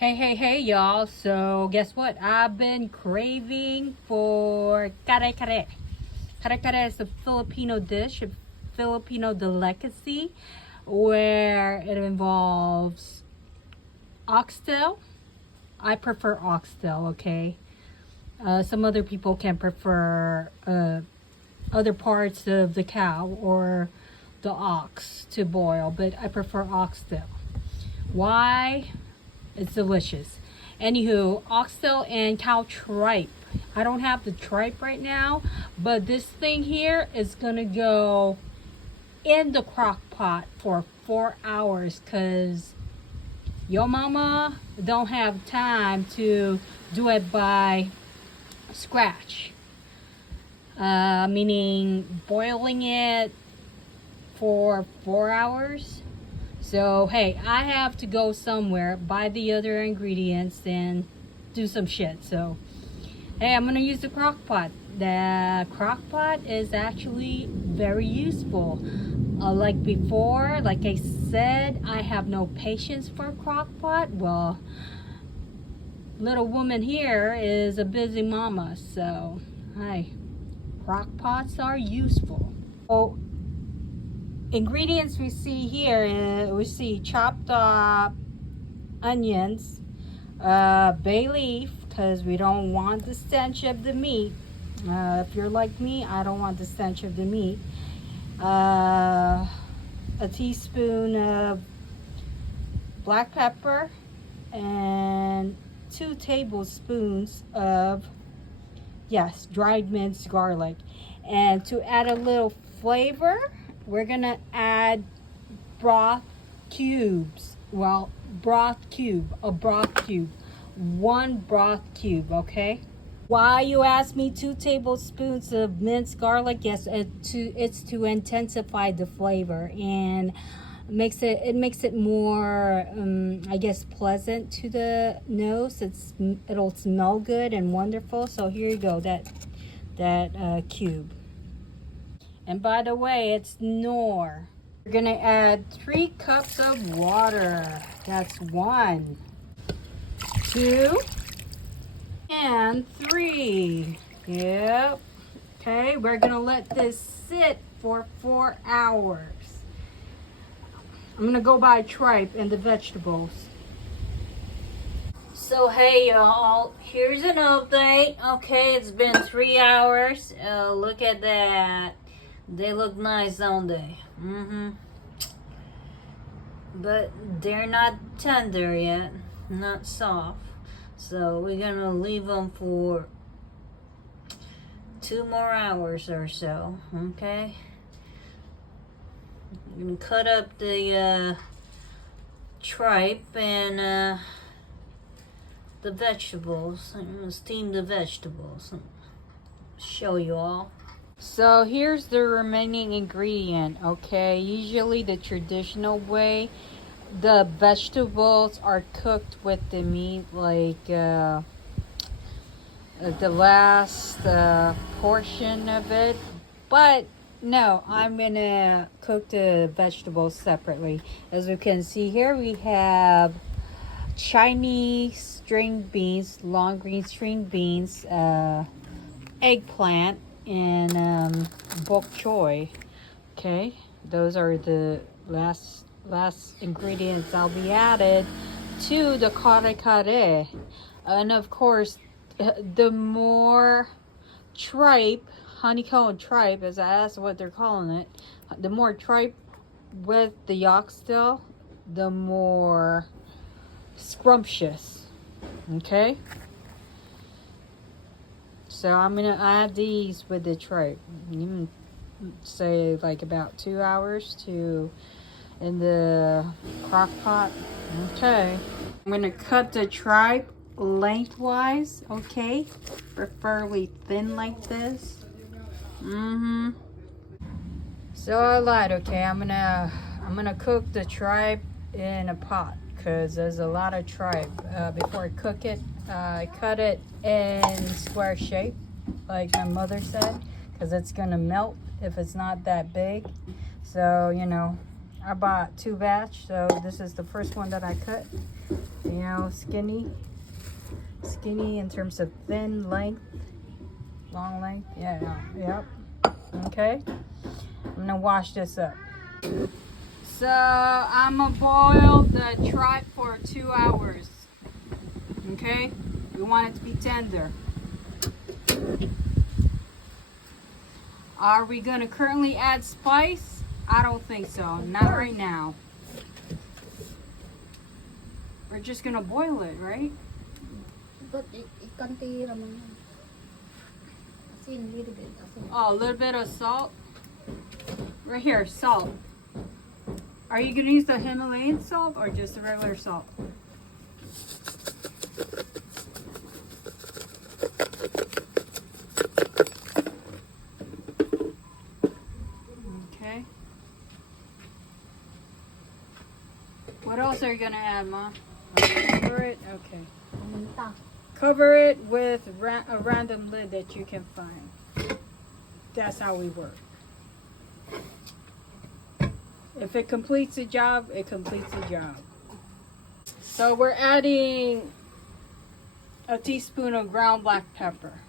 Hey, y'all. So, guess what? I've been craving for Kare Kare. Kare Kare is a Filipino dish, a Filipino delicacy, where it involves oxtail. I prefer oxtail, okay? Some other people can prefer other parts of the cow or the ox to boil, but I prefer oxtail. Why? It's delicious. Anywho, oxtail and cow tripe. I don't have the tripe right now, but this thing here is gonna go in the crock pot for 4 hours because your mama don't have time to do it by scratch. Meaning boiling it for 4 hours. So, hey, I have to go somewhere, buy the other ingredients, and do some shit. So, hey, I'm going to use the crock pot. The crock pot is actually very useful. Like before, like I said, I have no patience for a crock pot. Well, little woman here is a busy mama. So, hey, crock pots are useful. Oh, ingredients we see here, we see chopped up onions, bay leaf, because we don't want the stench of the meat. If you're like me, I don't want the stench of the meat. A teaspoon of black pepper and 2 tablespoons of, yes, dried minced garlic. And to add a little flavor, we're gonna add broth cubes. Well, broth cube, one broth cube, okay? Why, you ask me? 2 tablespoons of minced garlic. Yes, it's to intensify the flavor and makes it more I guess pleasant to the nose. It'll smell good and wonderful. So here you go, that cube. And by the way, it's Knorr. We're gonna add 3 cups of water. That's 1, 2, and 3. Yep. Okay, we're gonna let this sit for 4 hours. I'm gonna go buy tripe and the vegetables. So hey y'all, here's an update. Okay, it's been 3 hours. Look at that. They look nice, don't they? But they're not tender yet, not soft. So we're gonna leave them for 2 more hours or so. Okay. I'm gonna cut up the tripe and the vegetables. I'm gonna steam the vegetables. Show you all. So here's the remaining ingredient, okay? Usually the traditional way, the vegetables are cooked with the meat, like the last portion of it. But no, I'm gonna cook the vegetables separately. As you can see here, we have Chinese string beans, long green string beans, eggplant, and bok choy. Okay, those are the last ingredients I'll be added to the Kare Kare. And of course, the more tripe, honeycomb tripe, as that's what they're calling it, the more tripe with the oxtail, the more scrumptious. Okay, so I'm gonna add these with the tripe. You can say like about 2 hours to in the crock pot. Okay, I'm gonna cut the tripe lengthwise. Okay, preferably thin like this. So I lied. Okay, I'm gonna cook the tripe in a pot because there's a lot of tripe. Before I cook it, I cut it in square shape, like my mother said, because it's gonna melt if it's not that big. So, you know, I bought 2 batch, so this is the first one that I cut. You know, skinny in terms of thin length, long length. Yeah, yep. Okay, I'm gonna wash this up. So I'm gonna boil the tripe for 2 hours. Okay, we want it to be tender. Are we gonna currently add spice? I don't think so, not right now. We're just gonna boil it, right? But it contains raman. Asin, little bit. Asin. Oh, a little bit of salt. Right here, salt. Are you gonna use the Himalayan salt or just the regular salt? Okay. What else are you gonna add, Ma? Cover it. Okay. Minta. Cover it with a random lid that you can find. That's how we work. If it completes the job, it completes the job. So we're adding a teaspoon of ground black pepper.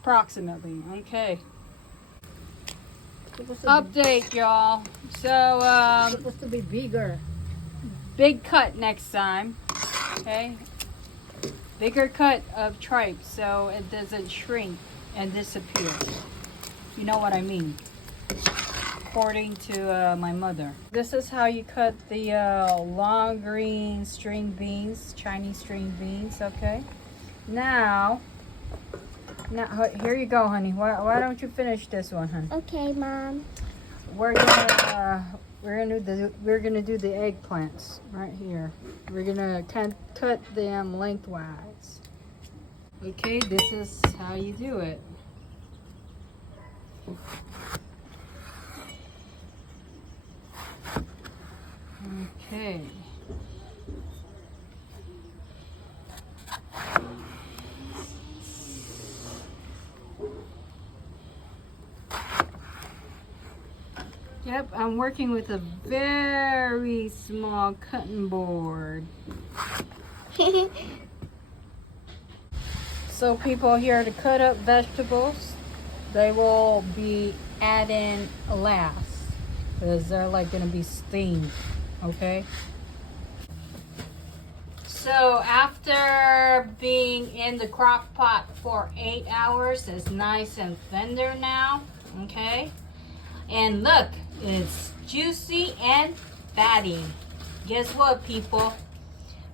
Approximately, okay. Update, y'all. So, Supposed to be bigger. big cut next time, okay? Bigger cut of tripe so it doesn't shrink and disappear. You know what I mean? According to my mother. This is how you cut the long green string beans, Chinese string beans, okay? Now, here you go, honey. Why don't you finish this one, honey? Okay, Mom. We're gonna do the eggplants right here. We're gonna cut them lengthwise. Okay, this is how you do it. Okay. Yep, I'm working with a very small cutting board. So people here to cut up vegetables, they will be adding last because they're like gonna be steamed, okay? So after being in the crock pot for 8 hours, it's nice and tender now, okay? And look, it's juicy and fatty. Guess what, people?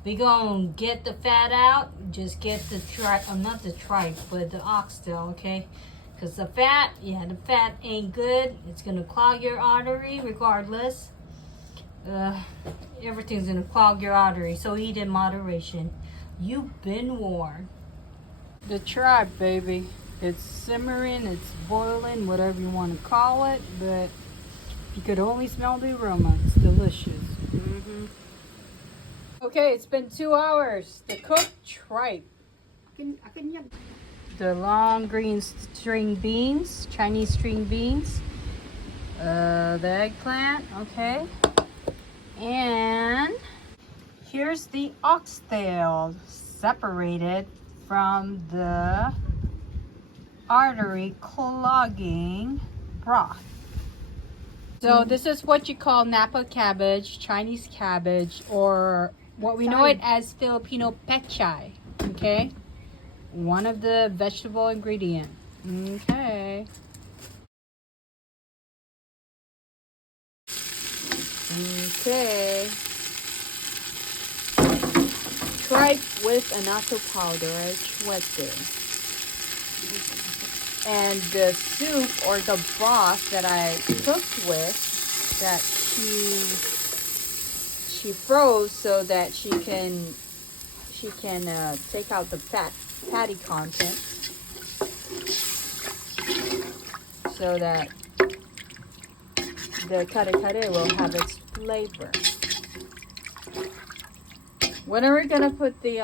We gonna get the fat out. Just get the tripe, not the tripe, but the oxtail, okay? Because the fat ain't good. It's gonna clog your artery regardless. Everything's gonna clog your artery, so eat in moderation. You've been warned. The tripe, baby. It's simmering, it's boiling, whatever you want to call it, but you could only smell the aroma. It's delicious. Okay, it's been 2 hours. The cooked tripe. The long green string beans, Chinese string beans. The eggplant, okay. And here's the oxtail separated from the artery clogging broth. So this is what you call Napa cabbage, Chinese cabbage, or what we know it as Filipino pechay, okay? One of the vegetable ingredient. Okay. Okay. Tripe with annato powder, chwete. And the soup or the broth that I cooked with, that she froze so that she can take out the fatty content, so that the kare kare will have its flavor. When are we gonna put the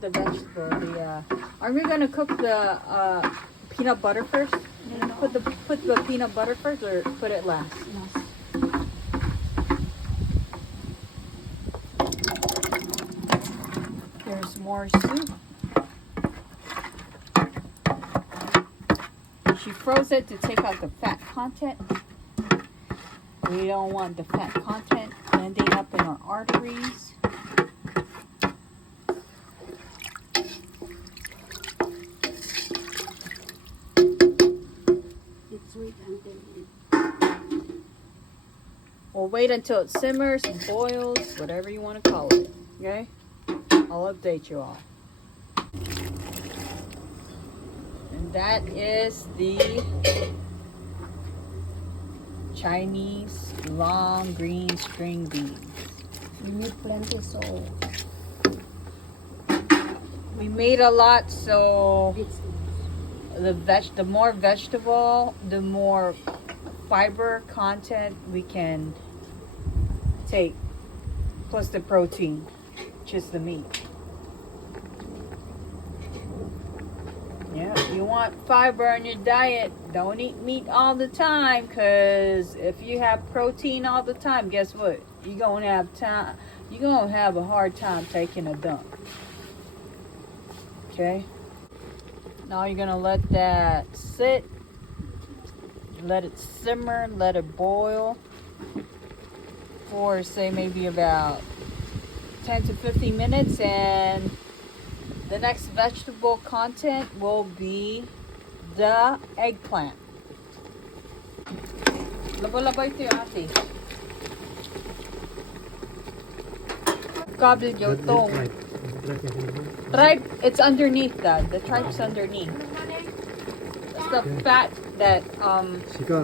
vegetable? Are we gonna cook the peanut butter first? Put the peanut butter first, or put it last? There's more soup. She froze it to take out the fat content. We don't want the fat content ending up in our arteries. It's sweet until it. We'll wait until it simmers and boils, whatever you want to call it. Okay? I'll update you all. And that is the Chinese long green string beans. You need plenty so We made a lot, so it's the more vegetable, the more fiber content we can take, plus the protein, which is the meat. Yeah, if you want fiber in your diet, don't eat meat all the time, because if you have protein all the time, guess what? You're gonna have a hard time taking a dump. Okay? Now you're gonna let that sit, let it simmer, let it boil for say maybe about 10 to 15 minutes, and the next vegetable content will be the eggplant. Laba-laba ito yung ate. Kabel yotong. Tripe, it's underneath that. The tripe's underneath. That's the fat that Mom took.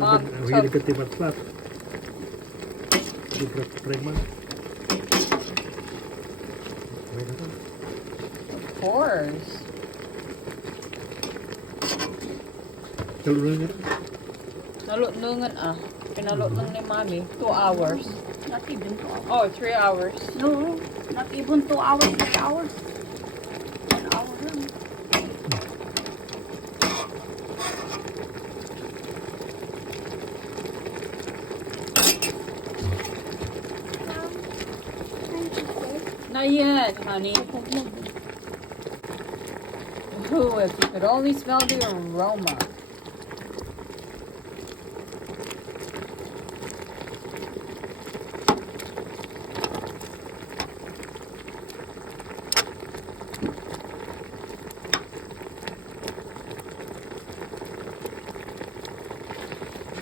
Of course. Nalutnungan Pinalot lang ni Mommy. 2 hours. not even 2 hours. Oh, 3 hours. No, not even 2 hours, 3 hours. 1 hour lang. Not yet, honey. Ooh, if you could only smell the aroma.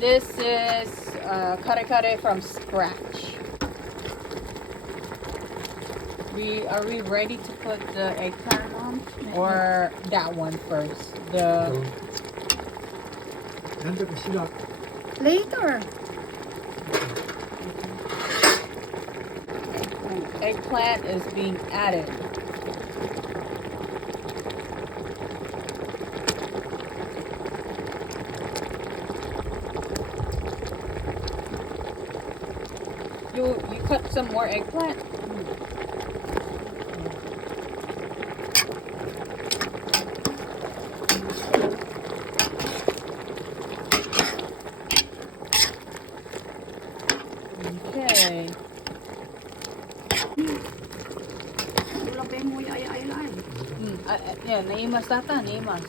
This is Kare Kare from scratch. Are we ready to put the eggplant on? Or that one first? Later. Eggplant is being added. You cut some more eggplant? Okay. Wala pa yung muy ay. Yeah, naimas tata, naimas.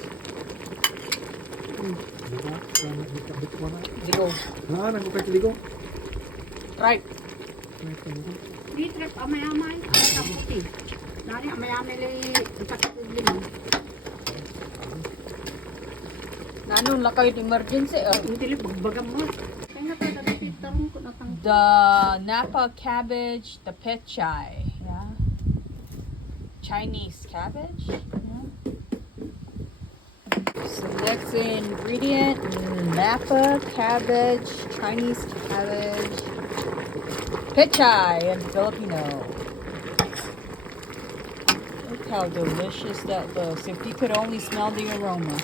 Ligo. Right. Di trip amay-amay. Taputi. Nari amay-amay li itakatid limang. Nanong lakay emergency. Hindi li bagbagam mo. Kaya nga tayo dati tarong ko natang. The Napa cabbage, the pechay. Yeah. Chinese cabbage. Yeah. So next ingredient, Napa cabbage, Chinese cabbage, pechay in Filipino. Look how delicious that looks. If you could only smell the aroma.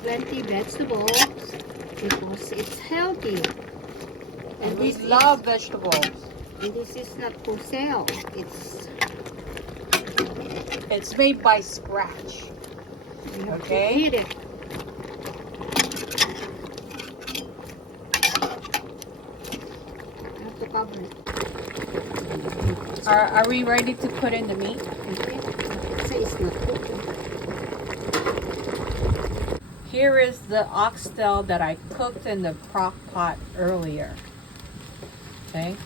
Plenty vegetables because it's healthy. And And we this love vegetables. And this is not for sale. It's made by scratch. You have Okay. to eat it. I have to cover it. Are we ready to put in the meat? Okay. So it's not cooking. Here is the oxtail that I cooked in the crock pot earlier. Okay.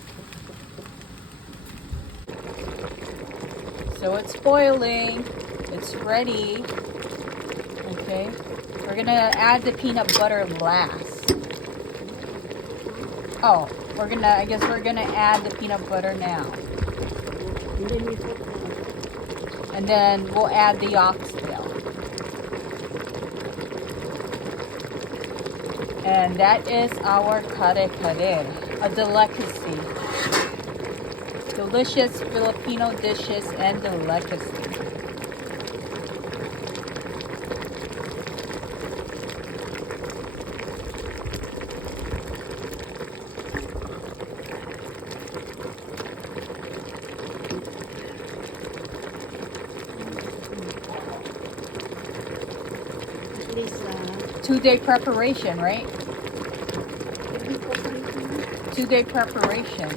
So it's boiling. It's ready. Okay. We're gonna add the peanut butter last. Oh, I guess we're gonna add the peanut butter now. And then we put And then we'll add the oxtail. And that is our Kare Kare, a delicacy. Delicious Filipino dishes and delicacy. at least 2-day preparation, right? 2-day preparation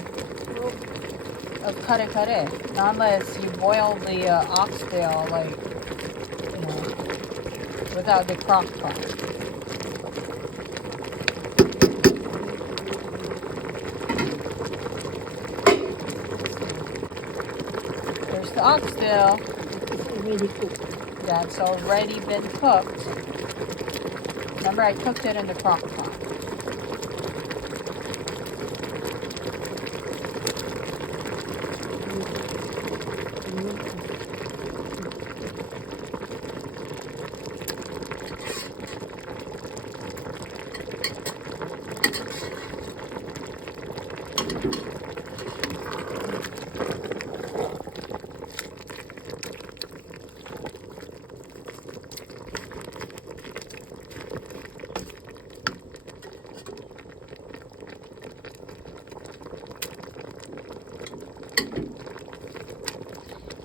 of Kare Kare. Unless you boil the oxtail, like, you know, without the crock pot. There's the oxtail. it's already cooked. That's already been cooked. Remember, I cooked it in the crock pot.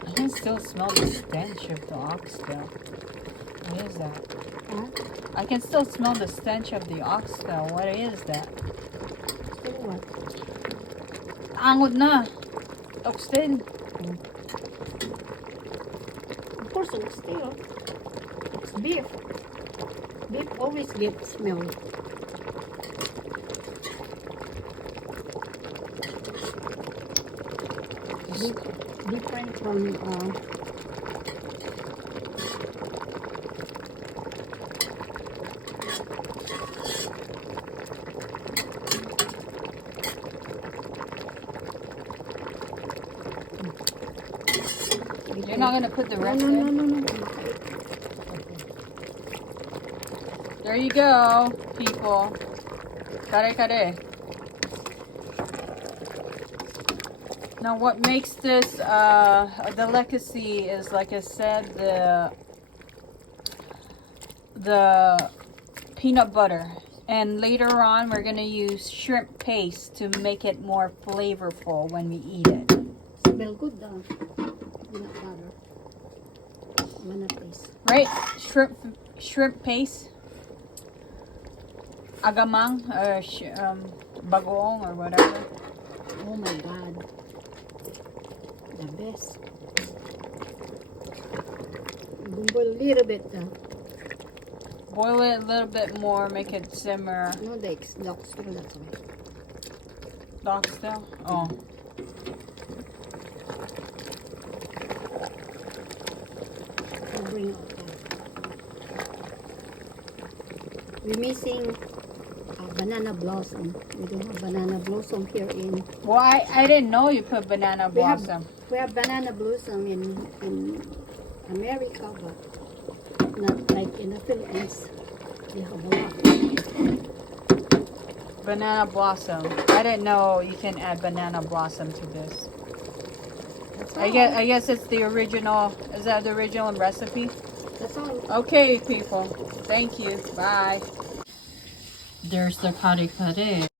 I can still smell the stench of the oxtail. What is that? Huh? I can still smell the stench of the oxtail. What is that? Still what? Angod na. Oxtail. Of course, it's still. It's beef. Beef always gets smell. Different from You're not going to put the rest no, in? no. There you go, people. Kare kare. Now what makes this a delicacy is, like I said, the peanut butter. And later on, we're going to use shrimp paste to make it more flavorful when we eat it. Smell good though. Peanut butter. Wanna taste? Right? Shrimp paste. Agamang, bagoong or whatever. Oh my god. The best. Boil a little bit. Boil it a little bit more, make it simmer. No, that's oxtail, that's why. The oxtail? Oh. I'll bring it. We're missing banana blossom. We don't have banana blossom here in. Well, I didn't know you put banana blossom. We have banana blossom in America, but not like in the Philippines. They have a lot. Banana blossom. I didn't know you can add banana blossom to this. That's all. I guess it's the original. Is that the original recipe? That's all. Okay, people. Thank you. Bye. There's the Kare Kare.